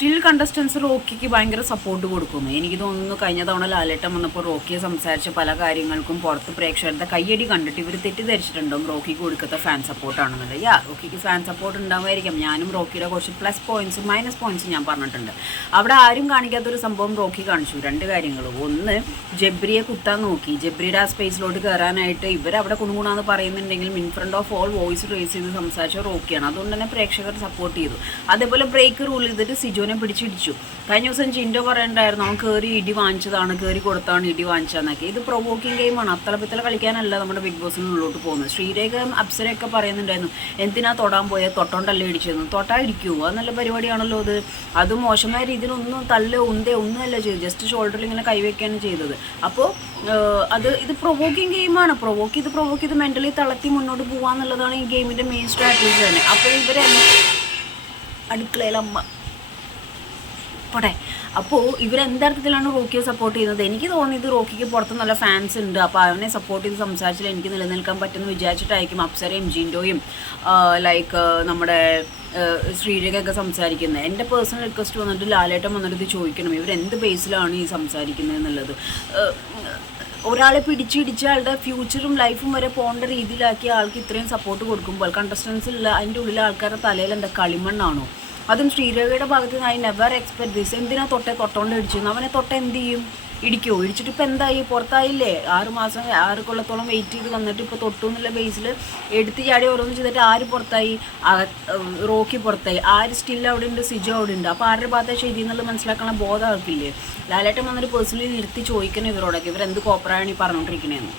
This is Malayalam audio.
സ്റ്റിൽ കണ്ടസ്റ്റൻസ് റോക്കിക്ക് ഭയങ്കര സപ്പോർട്ട് കൊടുക്കും എനിക്ക് തോന്നുന്നു കഴിഞ്ഞ തവണ ലാലേട്ടൻ വന്നപ്പോൾ റോക്കിയെ സംസാരിച്ച പല കാര്യങ്ങൾക്കും പുറത്ത് പ്രേക്ഷകരുടെ കയ്യടി കണ്ടിട്ട് ഇവർ തെറ്റിദ്ധരിച്ചിട്ടുണ്ടാവും റോക്കിക്ക് കൊടുക്കാത്ത ഫാൻ സപ്പോർട്ടാണെന്നുള്ളത് യാ റോക്കിക്ക് ഫാൻ സപ്പോർട്ട് ഉണ്ടാവുമായിരിക്കും. ഞാനും റോക്കിയുടെ കുറച്ച് പ്ലസ് പോയിന്റ്സും മൈനസ് പോയിന്റ്സും ഞാൻ പറഞ്ഞിട്ടുണ്ട്. അവിടെ ആരും കാണിക്കാത്തൊരു സംഭവം റോക്കി കാണിച്ചു. രണ്ട് കാര്യങ്ങൾ. ഒന്ന് ജബ്രിയെ കുത്താൻ നോക്കി. ജബ്രിയുടെ ആ സ്പേസിലോട്ട് കയറാനായിട്ട് ഇവരവിടെ കുണുകുണാന്ന് പറയുന്നുണ്ടെങ്കിലും in front of all voice raise ചെയ്ത് സംസാരിച്ച റോക്കിയാണ്. അതുകൊണ്ട് തന്നെ പ്രേക്ഷകർ സപ്പോർട്ട് ചെയ്തു. അതേപോലെ ബ്രേക്ക് റൂൾ ചെയ്തിട്ട് സിജോനെ പിടിച്ചിടിച്ചു. കഴിഞ്ഞ ദിവസം ചിൻഡോ പറയണ്ടായിരുന്നു അവൻ കയറി ഇടി വാങ്ങിച്ചതാണ് കയറി കൊടുത്താണ് ഇടി വാങ്ങിച്ചതെന്നൊക്കെ. ഇത് പ്രൊവോക്കിംഗ് ഗെയിമാണ് അത്ര പിത്തല കളിക്കാനല്ല നമ്മുടെ ബിഗ് ബോസിന് ഉള്ളോട്ട് പോകുന്നത്. ശ്രീരേഖ അപ്സരയൊക്കെ പറയുന്നുണ്ടായിരുന്നു എന്തിനാ തൊടാൻ പോയത് തൊട്ടോണ്ടല്ലേ ഇടിച്ചതെന്ന് തൊട്ടാ ഇടിക്കൂ. അത് നല്ല പരിപാടിയാണല്ലോ അത് അത് മോശമായ രീതിയിലൊന്നും തല്ല് ഉന്തേ ഒന്നുമല്ല ചെയ്തു ജസ്റ്റ് ഷോൾഡറിൽ ഇങ്ങനെ കൈവയ്ക്കുകയാണ് ചെയ്തത്. അപ്പോൾ അത് ഇത് പ്രൊവോക്കിംഗ് ഗെയിമാണ് പ്രൊവോക്ക് ചെയ്ത് പ്രൊവോക്ക് ചെയ്ത് മെന്റലി തളർത്തി മുന്നോട്ട് പോകാന്നുള്ളതാണ് ഈ ഗെയിമിന്റെ മെയിൻ സ്ട്രാറ്റജി തന്നെ. അപ്പോൾ ഇവരെ അടുക്കളയിലമ്മ പോട്ടെ. അപ്പോൾ ഇവരെന്തർത്ഥത്തിലാണ് റോക്കിയെ സപ്പോർട്ട് ചെയ്യുന്നത്? എനിക്ക് തോന്നിയത് റോക്കിക്ക് പുറത്ത് നല്ല ഫാൻസ് ഉണ്ട്. അപ്പോൾ അവനെ സപ്പോർട്ട് ചെയ്ത് സംസാരിച്ചാൽ എനിക്ക് നിലനിൽക്കാൻ പറ്റുമെന്ന് വിചാരിച്ചിട്ടായിരിക്കും അപ്സരയും ജിൻഡോയും ലൈക്ക് നമ്മുടെ ശ്രീരേഖയൊക്കെ സംസാരിക്കുന്നത്. എന്റെ പേഴ്സണൽ റിക്വസ്റ്റ് വന്നിട്ട് ലാലേട്ടൻ വന്നിട്ട് ഇത് ചോദിക്കണം. ഇവരെന്ത് ബേസിലാണ് ഈ സംസാരിക്കുന്നത് എന്നുള്ളത്? ഒരാളെ പിടിച്ചിടിച്ച ആളുടെ ഫ്യൂച്ചറും ലൈഫും വരെ പോകേണ്ട രീതിയിലാക്കി ആൾക്ക് ഇത്രയും സപ്പോർട്ട് കൊടുക്കുമ്പോൾ കണ്ടസ്റ്റൻസ് ഉള്ള അതിന്റെ ഉള്ളിലെ ആൾക്കാരുടെ തലയിൽ എന്താ കളിമണ്ണാണോ? അതും ശ്രീരേഖയുടെ ഭാഗത്ത് നിന്ന് ഐ നെവർ എക്സ്പെക്ട് ദിസ് എന്തിനാ തൊട്ടേ തൊട്ടോണ്ട് ഇടിച്ചു അവനെ തൊട്ട് എന്ത് ചെയ്യും? ഇടിക്കോ? ഇടിച്ചിട്ട് ഇപ്പം എന്തായി? പുറത്തായില്ലേ? ആറ് മാസം ആറ് കൊല്ലത്തോളം വെയിറ്റ് ചെയ്ത് വന്നിട്ട് ഇപ്പോൾ തൊട്ടു എന്നുള്ള ബേസിൽ എടുത്ത് ചാടി ഓരോന്ന് ചെയ്തിട്ട് ആര് പുറത്തായി? റോക്കി പുറത്തായി. ആര് സ്റ്റിൽ അവിടെ ഉണ്ട്? സിജോ അവിടെ ഉണ്ട്. അപ്പോൾ ആരുടെ ഭാഗത്താണ് ശരി എന്നുള്ളത് മനസ്സിലാക്കാനുള്ള ബോധം ആർക്കില്ലേ? ലാലേട്ടൻ വന്നൊരു പേഴ്സണലി നിർത്തി ചോദിക്കണം ഇവരോടൊക്കെ. ഇവരെന്ത് കോപ്പറാണ് ഈ പറഞ്ഞുകൊണ്ടിരിക്കണേന്ന്